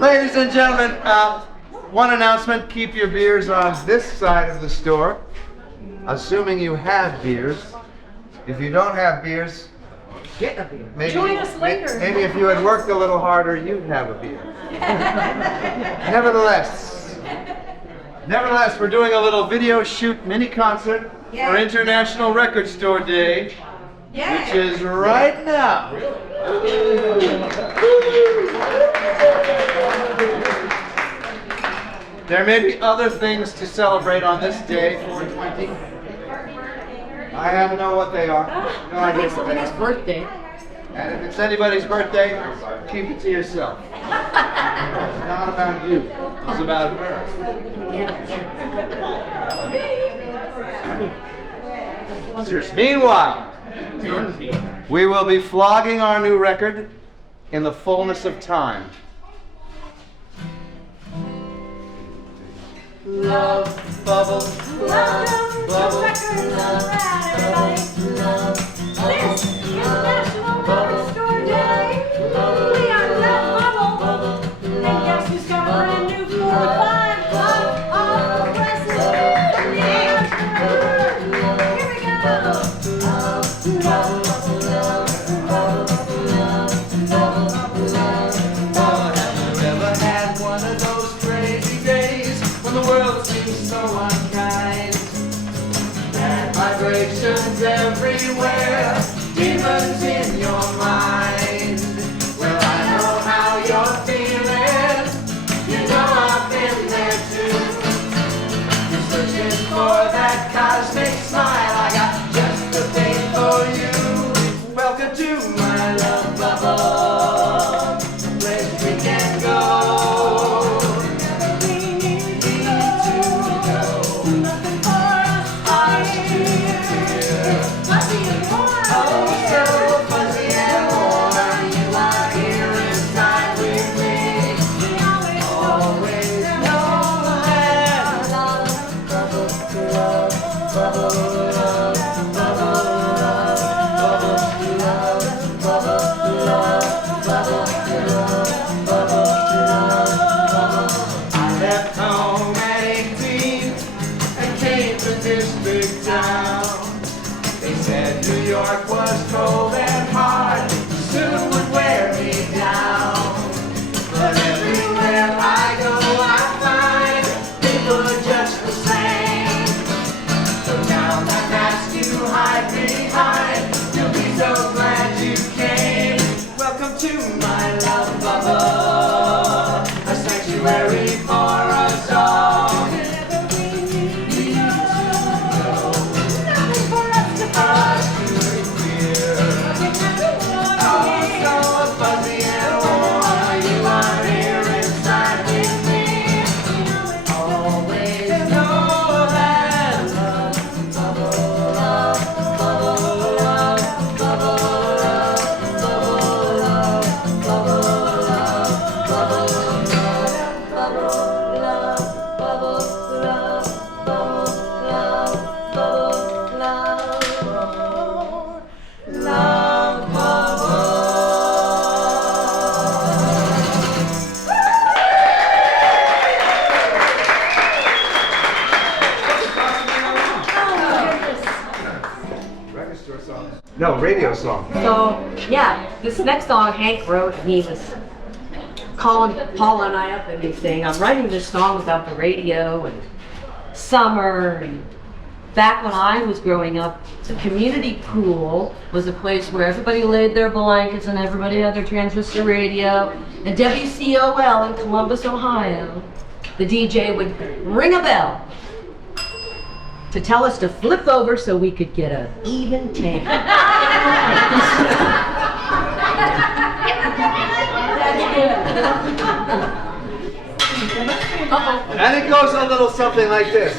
Ladies and gentlemen, one announcement: keep your beers on this side of the store, assuming you have beers. If you don't have beers, Get a beer. maybe, Join us later. maybe if you had worked a little harder, you'd have a beer. Nevertheless, we're doing a little video shoot mini concert for International Record Store Day, which is right now. There may be other things to celebrate on this day, 420. I don't know what they are. No I idea think what they somebody's are. birthday. And if it's anybody's birthday, keep it to yourself. It's not about you. It's about her. Seriously. Meanwhile, we will be flogging our new record in the fullness of time. Love bubble, love bubble, love bubble. This is National Record Store Day. We are Love Bubble. And guess who's got a brand new 4-5 off the presses? Here we go. Have you ever had one of those crazy days when the world seems so unkind? Bad vibrations everywhere, demons in your mind. Well, I know how you're feeling. You know I've been there too. You're searching for that cosmic smile. I got just the thing for you. Welcome to my love bubble, place we can go. We need to go. Nothing for us here. Fuzzy and warm. Oh, so fuzzy and warm, you are here inside with me. We always Know that love, bubble, love, bubble, love, bubble, love, bubble, love, bubble, love, bubble, love, bubble, love. I left home at 18 and came to this big town. They said New York was cold and hard, soon would wear me down. But everywhere I go, I find people are just the same. So now that mask you hide behind, you'll be so glad you came. Welcome to my love bubble, a sanctuary for us all. nothing for us to Us to clear. Oh, so fuzzy and warm, you are here inside with me. Always know that love bubble, love bubble, love bubble, love bubble, love bubble, love bubble, love bubble, love bubble, love bubble. Record store song. No, radio song. So, yeah, this next song Hank wrote, and he was calling Paula and I up and he's saying, I'm writing this song about the radio and summer. And back when I was growing up, the community pool was a place where everybody laid their blankets and everybody had their transistor radio. And WCOL in Columbus, Ohio, the DJ would ring a bell to tell us to flip over so we could get an even tan. And it goes a little something like this.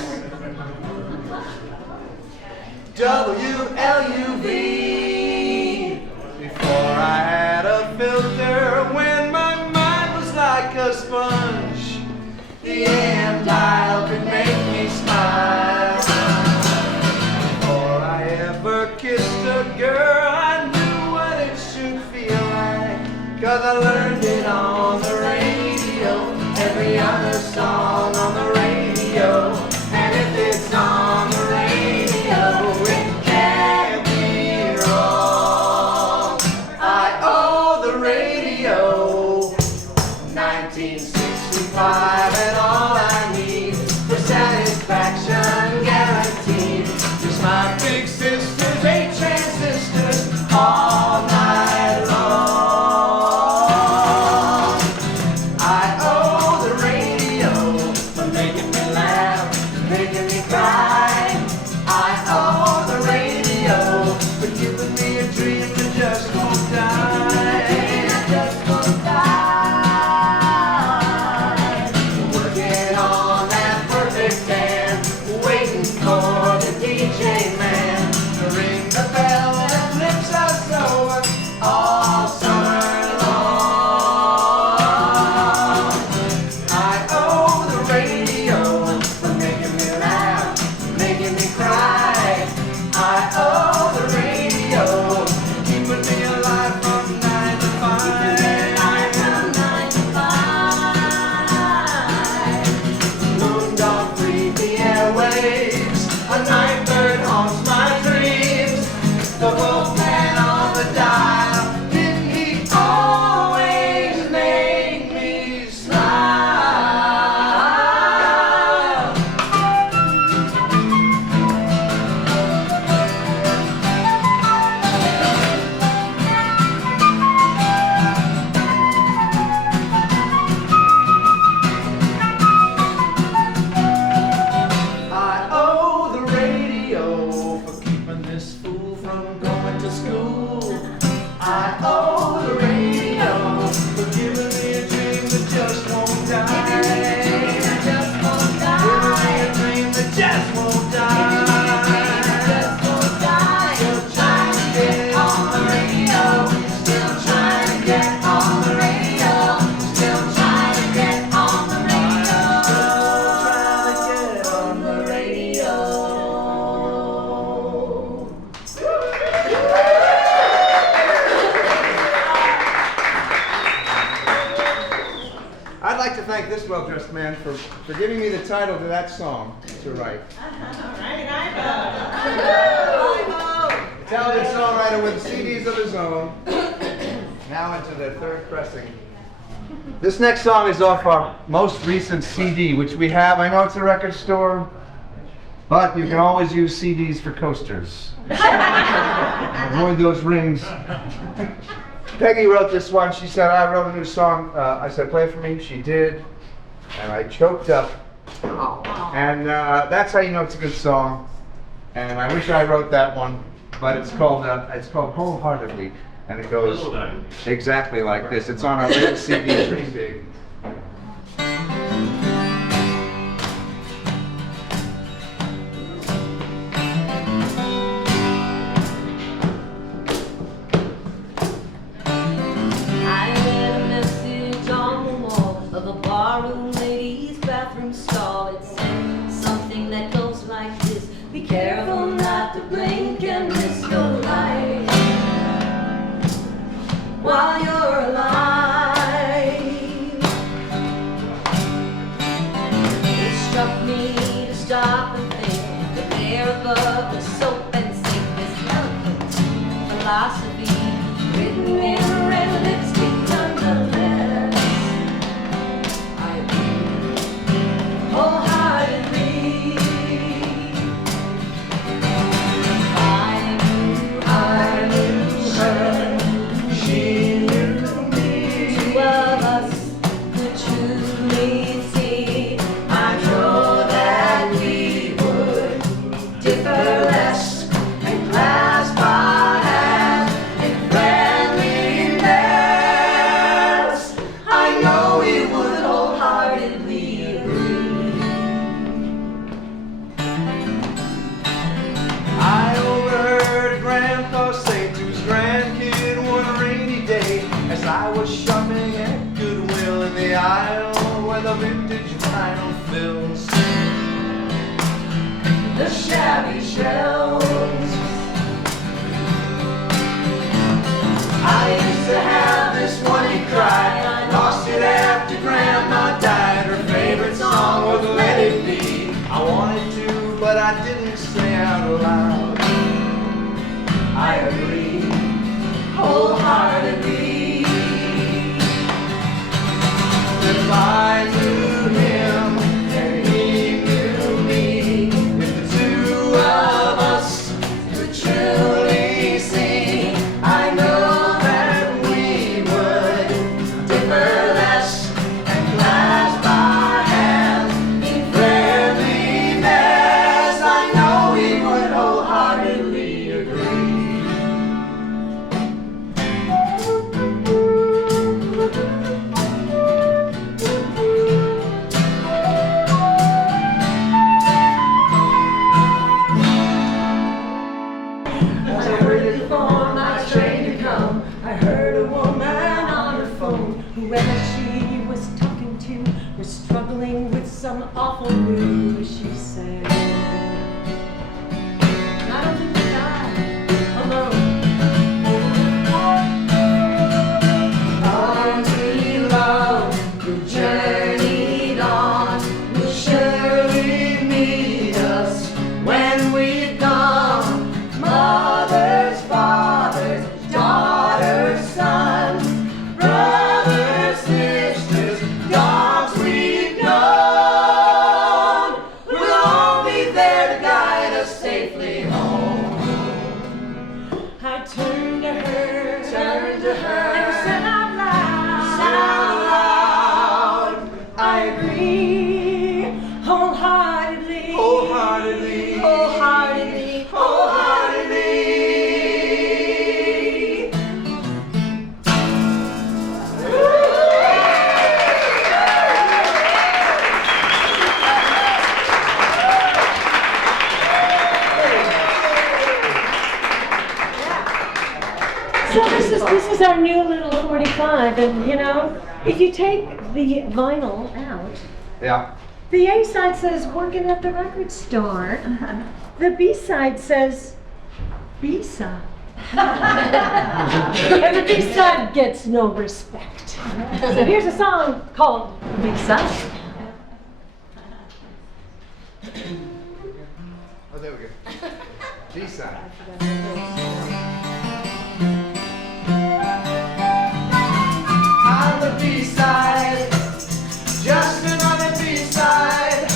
WLUV. Before I had a filter, when my mind was like a sponge, the AM dial could make me smile. Before I ever kissed a girl, I knew 'cause I learned it on the radio. Every other song on the radio, and if it's on the radio, it can't be wrong. I owe the radio 1965, and all I need for satisfaction guaranteed is my big sister's 8 transistors all night long. I owe the radio for making me laugh, making me cry. I owe the radio for giving me a dream that just won't die. Just won't die. Working on that perfect ten, waiting for the DJ man to ring the bell that flips us over all summer long. I owe the radio for making me laugh, making me cry. I owe the radio for keeping me alive from 9 to 5. Moon dog breathe the airwaves, a night bird haunts my dreams. The wolfman on the dial, didn't he always make me smile? I owe the radio for keeping this fool from going to school. I owe the radio for giving me a dream that just won't die. Giving me a dream that just won't die. Still trying to get on the radio. Still trying to get on the radio. Still trying to get on the radio. Still trying to get on the radio. I'd like to thank this well-dressed man for giving me the title to that song to write. A talented songwriter with CDs of his own, now into their 3rd pressing. This next song is off our most recent CD, which we have. I know it's a record store, but you can always use CDs for coasters. Avoid those rings. Peggy wrote this one. She said, I wrote a new song. I said, play it for me. She did. And I choked up. And that's how you know it's a good song. And I wish I wrote that one. But it's called Wholeheartedly. And it goes exactly like this. It's on our latest CD. It's pretty big. I read a message on the wall of a barroom lady's bathroom stall. It said something that goes like this: be careful not to blink and miss your light while you're alive. It struck me to stop and think that there above the soap and sink this eloquent philosophy written in red lipstick nonetheless. I believe wholeheartedly. I knew her, She knew me. two of us could truly see. I know that we would differ less and clasp our hands in friendliness. I know we would wholeheartedly agree. I overheard Grandpa say to his grandkid one rainy day, as I was shopping at Goodwill in the aisle where the vintage vinyl fills the shabby shelves. I used to have this one awful blue, she said. And I don't think we died alone. Arms we love, we journeyed on, will surely meet us when we've gone. Mothers, fathers, daughters, sons, brothers, sisters, dogs we've known, will all be there to guide us safely home. I turned to her, And and said out loud, out loud, I agree wholeheartedly, wholeheartedly, wholeheartedly, wholeheartedly. So this is our new little 45, and you know, if you take the vinyl out, Yeah. the A side says working at the record store. The B side says B-side. And the B side gets no respect. So here's a song called B-side. Oh, there we go. B-side. On the B-side, just another B-side.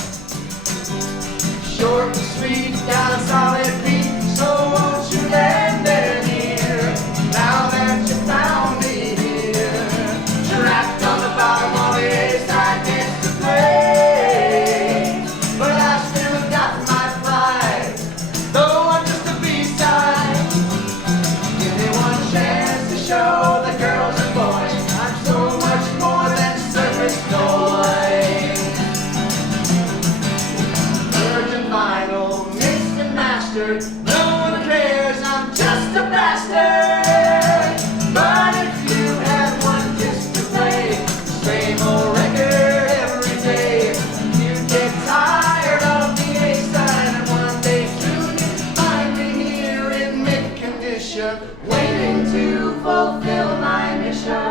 Short and sweet, down a solid beat. So won't you lend an ear now that you found me here? Trapped on the bottom of the A-side gets to play, but I still got my pride, though I'm just a B-side. Give me one chance to show the girls and boys I'm so much more than surface noise. Virgin vinyl, mixed and mastered, no one cares, I'm just a bastard. But if you had one disc to play, the same old record every day, you'd get tired of the A-side, and one day soon you'd find me here in mid-condition, waiting to fulfill my mission.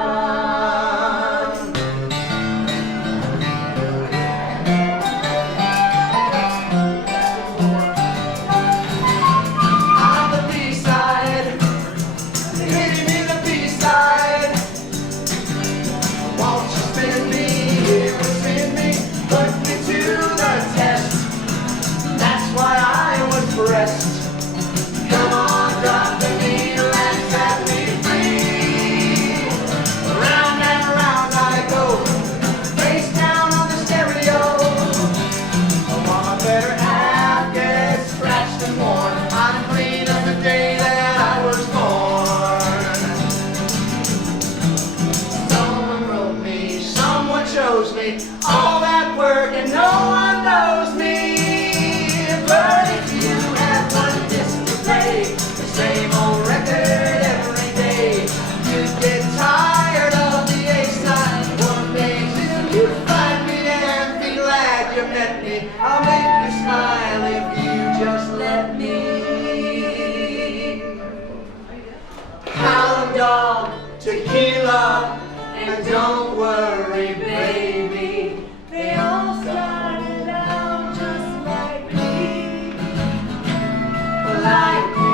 On the B-side, hitting me the B-side. Won't you spin me, here and spin me, put me to the test. That's why I was pressed. Come on, drop the needle and set me free. Round and round I go, face down on the stereo. While my better half gets scratched and worn, I'm clean as the day that I was born. Someone wrote me, someone chose me, all that work and no one knows me. But if you had one disc to play, the same old record every day, you'd get tired of the A-side. One day soon you'd find me and be glad you met me. I'll make you smile if you just let me. Hound dog, tequila, and don't worry, baby. They all started out just like me. Like me.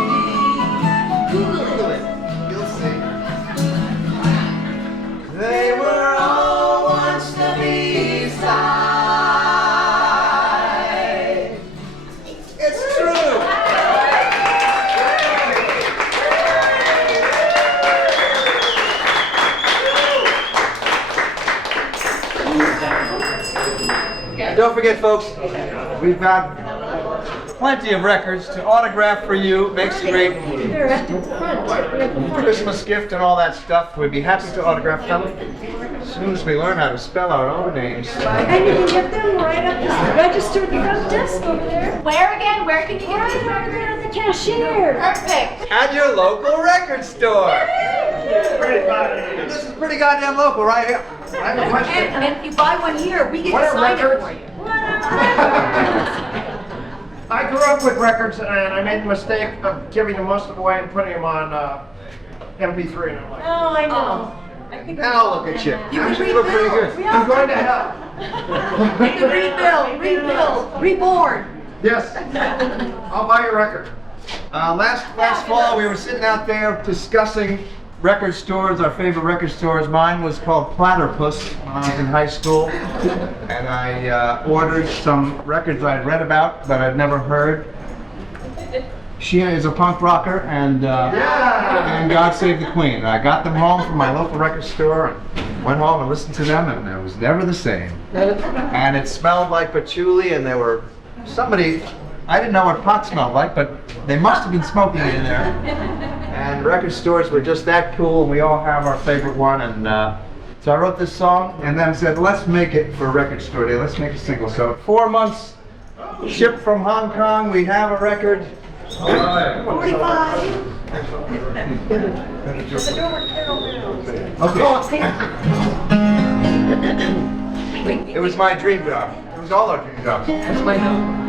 Google it. You'll see. They were all once the B-side. It's true. And don't forget, folks, we've got plenty of records to autograph for you. Makes a great They're at the front. They're at the front. Christmas gift and all that stuff. We'd be happy to autograph them as soon as we learn how to spell our own names. And you can get them right up the register at the front desk over there. Where again? Where can you get Right these over records? there at the cashier. Perfect. At your local record store. This is pretty goddamn local right here. And if you buy one here, we get What to are sign it records? for you. What are I grew up with records, and I made the mistake of giving them most of them away and putting them on MP3. And I'm like, Oh, I know. I think Now look at you. You Actually, can look pretty rebuild. good. I'm going to hell. You can rebuild, reborn. Yes, I'll buy your record. Last fall, we were sitting out there discussing record stores, our favorite record stores. Mine was called Platypus when I was in high school. And I ordered some records I'd read about but I'd never heard. Sheena is a punk rocker, and God Save the Queen. I got them home from my local record store and went home and listened to them, and it was never the same. And it smelled like patchouli, and there were somebody, I didn't know what pot smelled like, but they must have been smoking it in there. And record stores were just that cool, and we all have our favorite one. And so I wrote this song, and then I said, let's make it for Record Store Day. Let's make a single. So 4 months shipped from Hong Kong. We have a record. 45. Okay. It was my dream job. It was all our dream jobs. That's my note.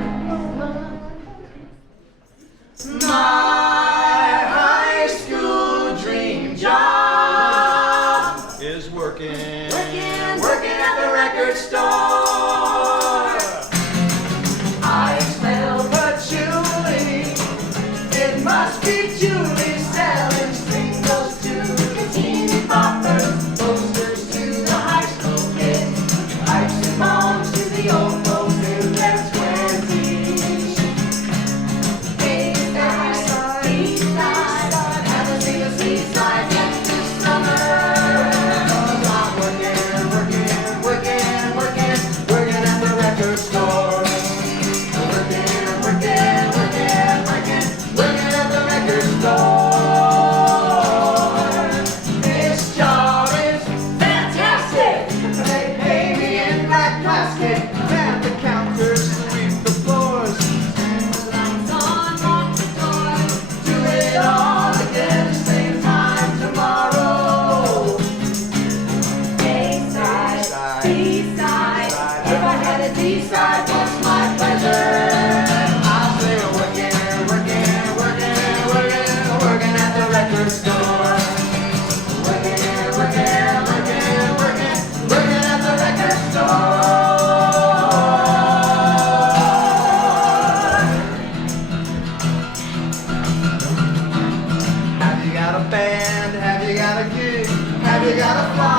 My high school dream job is working at the record store. I smell patchouli. It must be Julie selling singles to the teeny boppers, posters to the high school kids, pipes and bombs to the old folks in their 20s. Haven't seen a seaside yet this summer. 'Cause I'm working at the record store. Working at the record store. This job is fantastic. They pay me in black plastic. At the counters, sweep the floors. Do it all again, same time tomorrow. A-side, B-side. If I had a D-side, what's my pleasure? I'll say working at the record store. Working at the record store. Have you got a band? Have you got a gig? Have you got a fly?